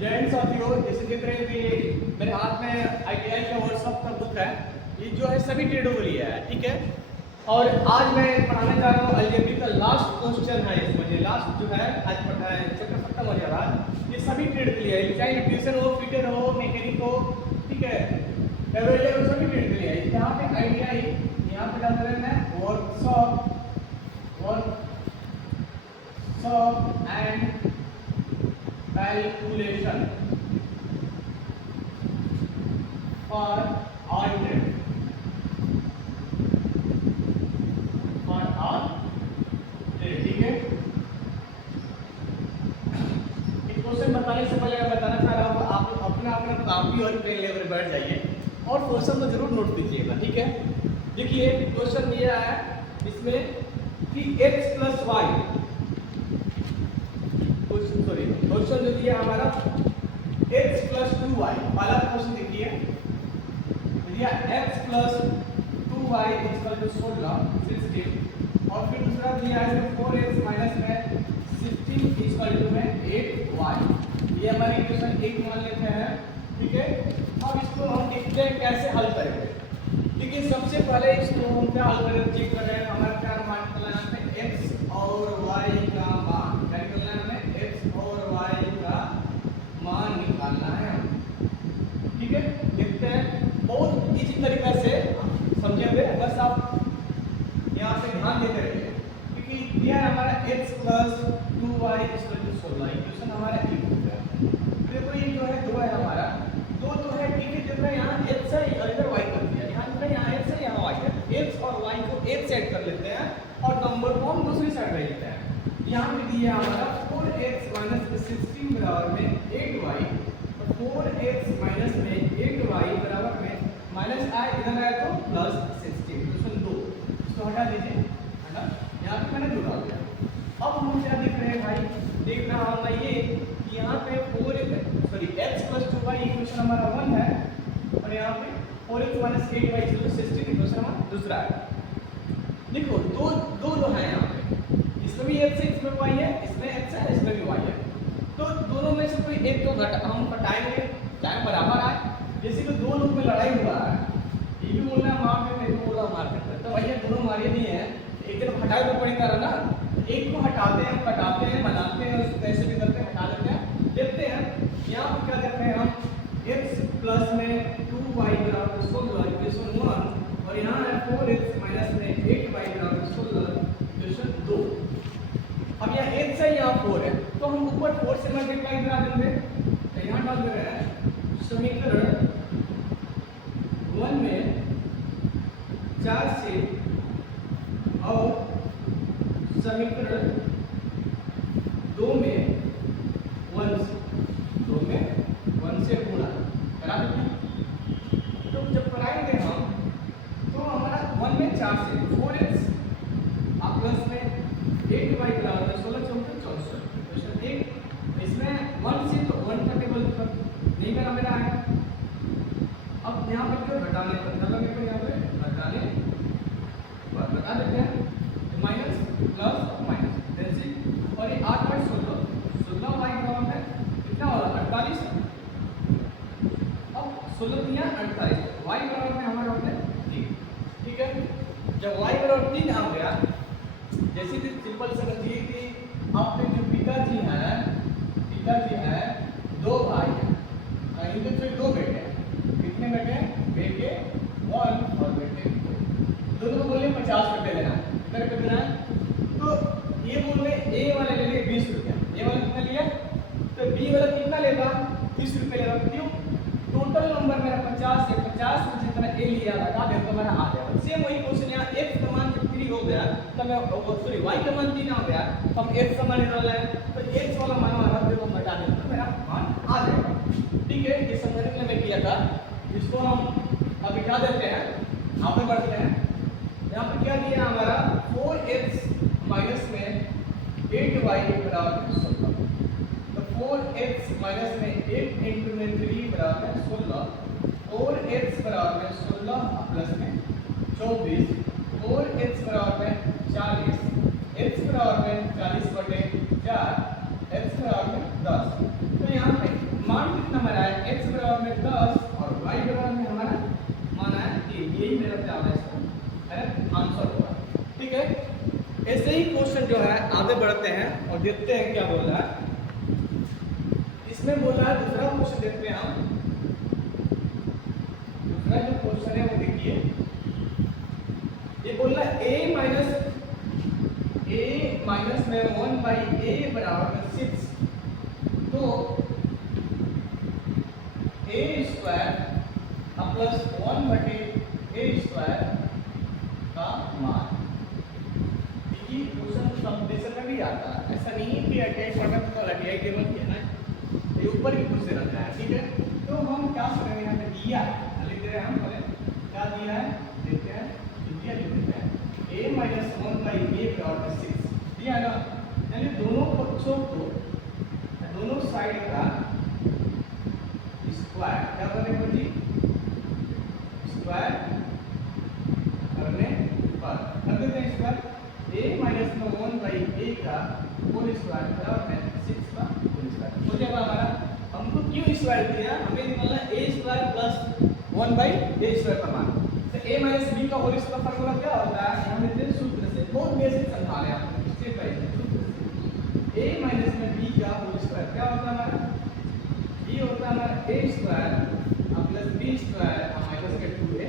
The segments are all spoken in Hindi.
जय हिंद साथियों, जैसे देख रहे हैं कि मेरे हाथ में ITI का व्हाट्सअप का बुक है। ये जो है सभी ट्रेडों के लिए है, ठीक है। और आज मैं पढ़ाने जा रहा हूँ अलजेब्रिक का लास्ट क्वेश्चन है। इसमें ये लास्ट जो है आज पढ़ना है, चैप्टर खत्म हो जाएगा। ये सभी ट्रेड के लिए है, चाहे न्यूट्रिशन हो, फिटर हो, मैकेनिक हो, ठीक है, एवरेज हो, सभी ट्रेड के लिए है। यहाँ पे ITI यहाँ पे डाल रहे हैं workshop and calculation for all trade, ठीक है। एक क्वेश्चन बताने से पहले मैं बताना चाह रहा हूँ आप अपना कॉपी और पेन लेकर बैठ जाइए और क्वेश्चन को जरूर नोट कीजिएगा, ठीक है। देखिए क्वेश्चन दिया है इसमें कि x प्लस वाई, क्वेश्चन जो दिया हमारा x प्लस 2y, पहला क्वेश्चन देखिए दिया x plus 2y equal to 16 और फिर दूसरा दिया है 4x माइनस में 16 इक्वल टू में 8y। ये हमारी इक्वेशन 1 मान लेते हैं, ठीक है। अब इसको हम देखते हैं कैसे हल करेंगे। देखिए सबसे पहले इसको हम क्या हल करेंगे, चेक कर रहे हैं हमारा क्या मान निकलना है, x और y का मान क्या निकलना है, x और y का मान निकालना है, ठीक है। देखते हैं, बहुत इजी तरीके से समझेंगे, बस आप यहाँ से ध्यान देते रहिए। क्योंकि यह हमारा x plus 2y equal to 16 equation हमारा एक हो गया। देखो ये जो है दो है हमारा, दो तो है, ठीक है। देखो यहाँ x है और इधर y कर दिया, यहाँ x है यहाँ y है, x और y को एक साइड कर लेते हैं और नंबर को हम दूसरी साइड रख लेते हैं। यहाँ पे दिया हमारा 4x माइनस 16 बराबर में 8y, तो 4x माइनस में 8y बराबर में माइनस आई इधर आया तो प्लस 16, क्वेश्चन 2 इसको हटा दीजिए, हटा। यहाँ पे मैंने दो डाल दिया। अब हम क्या देख रहे हैं भाई, देख रहा हूँ मैं ये कि यहाँ पे x प्लस 2y इक्वेशन हमारा 1 है और यहाँ पे 4x minus 8y equal to 16 equation हमारा दूसरा है। देखो दो दो जो है यहाँ पे, इसमें भी x है, इसमें y है, इसमें x है, इसमें भी y है। तो दोनों में से कोई एक तो हम घटाएंगे चाहे बराबर आए। जैसे कि दो लोग में लड़ाई हुआ है, ये भी बोलना है मार पे, मैं भी बोल रहा हूँ मार पे, तो भैया दोनों मारे नहीं है, एक दिन हटाए तो पड़ेगा ना। एक को हटाते हैं, कटाते हैं, बनाते हैं, कैसे भी करते हैं, हटा देते हैं। देखते हैं यहाँ पर क्या देखते हैं हम, x प्लस में 2y बराबर 16 इक्वेशन 1 और यहाँ है 4x माइनस में 8y बराबर 16 इक्वेशन 2। अब यहाँ x है, यहाँ 4 है, तो हम ऊपर 4 से मल्टीप्लाई करा देंगे, तो यहाँ डाल दे रहे हैं समीकरण 1 में 4 से और समीकरण 2 में 1 से गुणा करा देते हैं। तो जब कराएंगे हम तो हमारा 1 में 4 से 4x प्लस में 8y बराबर 16 चौके 64 क्वेश्चन 1। इसमें 1 से तो 1 का टेबल नहीं करा मेरा है। अब यहाँ पर क्यों घटाने पर लगे, तो यहाँ पे घटाने पर बता देते हैं माइनस प्लस माइनस जैसे, और ये 8 बाई 16 y बराबर है कितना होगा 48। अब 16 दिया 48, y बराबर में हमारा होता है 3, ठीक है। जब y बराबर 3 आ गया, जैसे कि सिंपल समझिए कि आपके जो पिताजी हैं दो भाई हैं, इनके फिर दो बेटे हैं। कितने बेटे हैं, बेटे 1 और बेटे 2, दोनों को बोले 50 रुपये देना है, कितना रुपये देना है। तो ये बोल रहे ए वाले ले लिए 20 रुपया, ए वाला कितना लिया, तो बी वाला कितना लेगा 30 रुपये लेगा। क्यों, टोटल नंबर मेरा 50 है, 50 में जितना ए लिया लगा दे तो मेरा आ जाएगा। सेम वही क्वेश्चन यहाँ x का मान जब 3 हो गया तो मैं सॉरी y का मान 3 आ गया तो हम x का मान निकालना है, तो x वाला मान हमारा देखो घटा दें तो मेरा मान आ जाएगा, ठीक है। ये समझने के लिए मैं किया था, इसको हम अब बिठा देते हैं, आगे बढ़ते हैं। यहाँ पर क्या दिया हमारा 4x माइनस में 8y बराबर 16, तो 4x माइनस में 8 इंटू में 3 बराबर 16, 4x बराबर 16 प्लस में 24, 4x बराबर में 40, x बराबर में 40/4, x बराबर में 10। तो यहाँ पे मान है आगे बढ़ते हैं और देखते हैं क्या बोल रहा है। इसमें बोल रहा है दूसरा क्वेश्चन देखते हैं हम। दूसरा जो क्वेश्चन है वो देखिए, ये बोल रहा है a माइनस में 1/a बराबर में 6, तो a square plus 1/a square का मान। देखिए क्वेश्चन कंपटीशन में भी आता है, ऐसा नहीं है कि अटैक पढ़ना तो अटैक टेबल किया ना, ये ऊपर भी क्वेश्चन आता है। ठीक है, तो हम क्या करेंगे, यहाँ पे दिया लिख दे रहे हैं हम, पहले क्या दिया है देखते हैं, दिया लिख देते हैं a माइनस 1/a बराबर 6 दिया ना, यानी दोनों पक्षों को, दोनों साइड का स्क्वायर क्या करने पर जी, स्क्वायर करने पर कर देते हैं स्क्वायर। a माइनस 1/a का होल स्क्वायर बराबर है 6 का होल स्क्वायर। हो जाएगा हमारा, हमको क्यों स्क्वायर दिया, हमें निकालना a square plus 1/a square का मान। तो a माइनस b का होल स्क्वायर फार्मूला क्या होता है, हम लेते हैं सूत्र से, बहुत बेसिक समझा रहे हैं आपको स्टेप बाय स्टेप सूत्र से। a माइनस में b का होल स्क्वायर क्या होता है हमारा, ये होता है हमारा a square plus b square minus के 2a।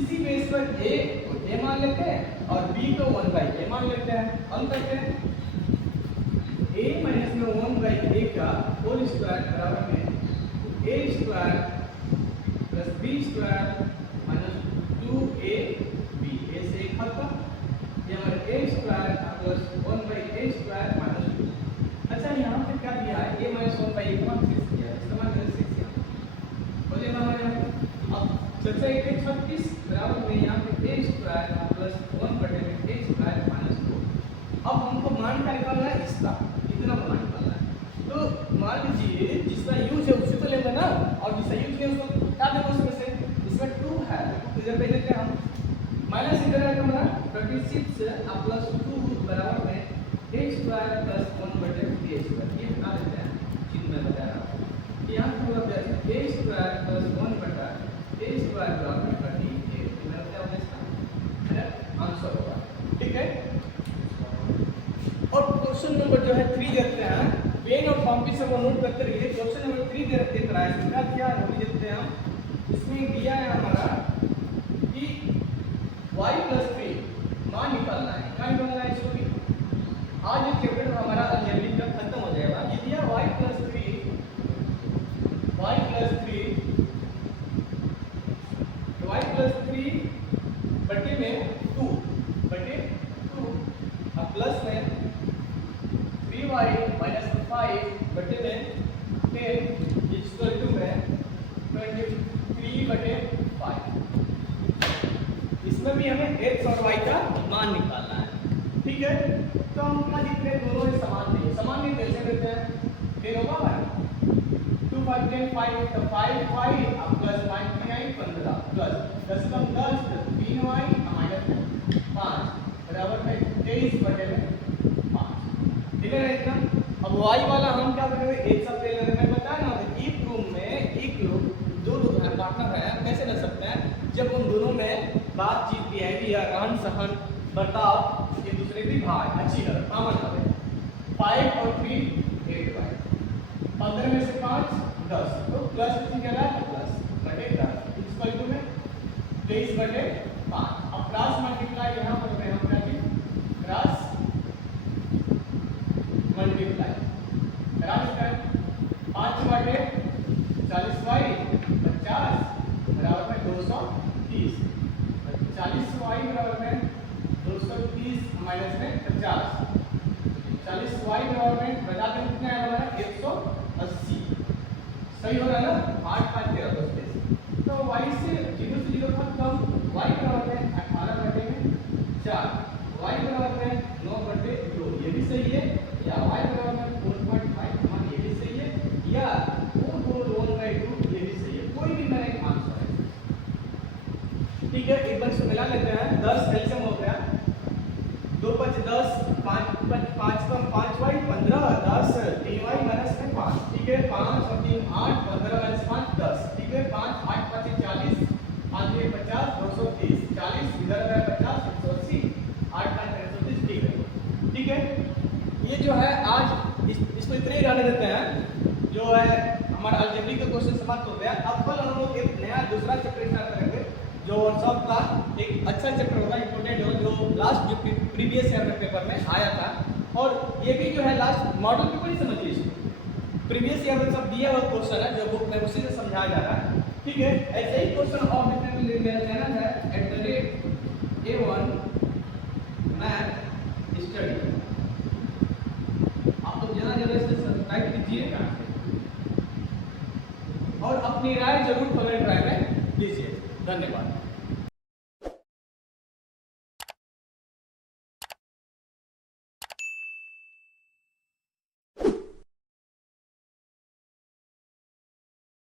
इसी बेस पर a को a मान लेते हैं और b को 1/a मान लेते हैं, हल करते हैं। a माइनस में 1/a का होल स्क्वायर बराबर में a square plus b square minus 2ab, a से एक खत्म, ये हमारा a square plus 1/a square minus 2। अच्छा यहाँ पे क्या दिया है, a माइनस 1/a का मान 6 दिया है, इसका मान 6 यहाँ हो जाएगा हमारे। अब 6 से 1 36 बराबर में यहाँ पे a square plus 1/a square minus 2। अब हमको मान क्या निकालना है, इसका इतना मान निकालना है। तो मान लीजिए जिसका यूज है उसी तो लेंगे ना, और जिसका यूज नहीं उसको क्या देंगे उसमें से, इसमें 2 है तो इधर भेज देते हैं हम, माइनस इधर है हमारा 36 प्लस 2 बराबर में a square plus 1/a square, ये बता देते हैं चिन्ह में बता रहा हूँ। यहाँ पे होगा a square plus 1/a square बराबर में 38, मेरा क्या होगा इसका आंसर होगा। ठीक है, और क्वेश्चन नंबर जो है 3 देखते हैं, पेन और कॉपी से वो नोट करते रहिए। क्वेश्चन नंबर 3 दे रहा है, इसमें क्या दिया है वो भी देखते हैं हम। इसमें दिया है हमारा कि y प्लस 3 मान निकालना है, क्या निकालना है इसको भी। आज ये चैप्टर हमारा अगली तक खत्म हो जाएगा। ये दिया y प्लस 3 बटे में 2 अब प्लस में 3y माइनस 5 बटे में 10 इक्वल टू में 23/5। इसमें भी हमें x और y का मान निकालना है। ठीक है, तो हम क्या लिख रहे हैं, दोनों ही समान नहीं, समान नहीं कैसे लेते हैं, 10 होगा हमारा 2 5 10 5 तो 5 प्लस 5 3 15 प्लस 10 कम 10 3y माइनस 5 बराबर में 23/5। ठीक है इतना। अब y वाला हम क्या करेंगे, एक सब ले लेंगे। मैं बताया ना एक रूम में एक लोग, दो लोग पार्टनर है, कैसे रह सकते हैं, जब उन दोनों में बातचीत बिहेवियर रहन सहन बर्ताव एक दूसरे की भाव अच्छी लगे, कॉमन लगे। 5 और 3 8y, 15 में से 5 10, तो प्लस कितनी कह रहा है, प्लस बटे 10 इक्वल टू में 23/5। अब क्रॉस मल्टीप्लाई यहाँ पर हम क्या की, क्रॉस मल्टीप्लाई क्रॉस करें 5/40y 50 बराबर में 230, 40y बराबर में 230 माइनस में 50, 40y बराबर में बचा के कितना है हमारा 180। सही हो रहा है ना, 8 5 13 दोस्तों। तो y से 0 से 0 खत्म, y बराबर है 18/4, y बराबर है 9/2, ये भी सही है, या y बराबर है 4.5 ये भी सही है, या 4/2 ये भी सही है, कोई भी मेरा एक आंसर है। ठीक है, एक बार इसको मिला लेते हैं। 10 एलसीएम हो गया, 2 5 10 5 5 कम 5y 15 10 3y माइनस में 5। ठीक है, 5 और 3 8 15 माइनस 5 10। ठीक है, 5 8 5 40 5 1 50 230 40 इधर है 50 180 8 5 130। ठीक है, ये जो है आज इसको इतने ही रहने देते हैं। जो है हमारा अलजेब्रिक का क्वेश्चन समाप्त हो गया। अब कल हम लोग एक नया दूसरा चैप्टर स्टार्ट करेंगे जो व्हाट्सएप का एक अच्छा चैप्टर होगा, इंपॉर्टेंट होगा, जो लास्ट जो प्रीवियस ईयर में पेपर में आया था। और ये भी जो है लास्ट मॉडल पेपर ही समझिए इसको, प्रीवियस ईयर में सब दिया हुआ क्वेश्चन है जो बुक में उसी से समझाया जा रहा है। ठीक है, ऐसे ही क्वेश्चन और देखने के लिए मेरा चैनल है @A1 मैथ स्टडी। आप लोग ज़्यादा से सब्सक्राइब कीजिए और अपनी राय जरूर कमेंट राय में दीजिए। धन्यवाद।